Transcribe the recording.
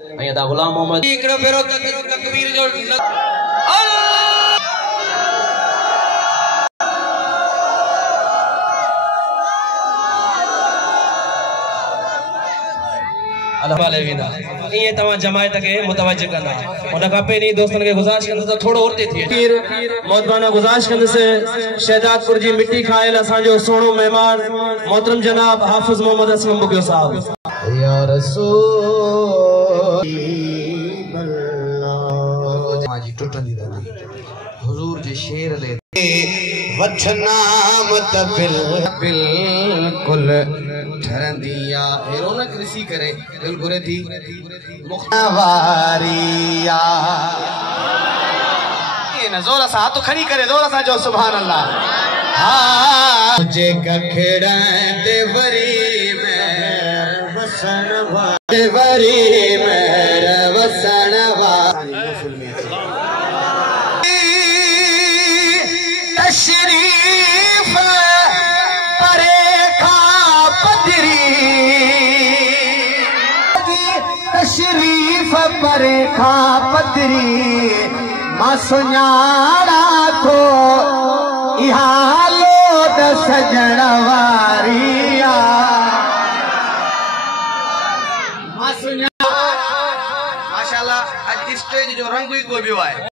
अदा गुलाम मोहम्मद तकबीर जो ये तवा जमायत के मुतवज्जह करना उन का पहिरीं दोस्तन के गुजारिश कंदे तो थोड़ो उर्ते थी मोहतरमाना गुजारिश कंदे से शहजादपुर जी मिट्टी खायल असांजो सोनो मेहमान मोहतरम जनाब हाफिज मोहम्मद असलम बुगियो साहब या रसूल अल्लाह जी टुटंदी रहंदी हुजूर जे शेर ले वचना मत बिल्कुल ठरंदिया रौनक ऋषि करे दिल बुरे थी मुखवारिया ये न जोर सा हाथ खड़ी करे जोर सा जो सुभान अल्लाह हां मुझे कखड़ा देवरी में वसन देवरी में वसन तशरीफ तशरीफ परे खा पदरी मां सुञाणा को इहा लोद सजण वारिया मां सुञाणा माशाल्लाह अज स्टेज जो रंग ही कोई भी है।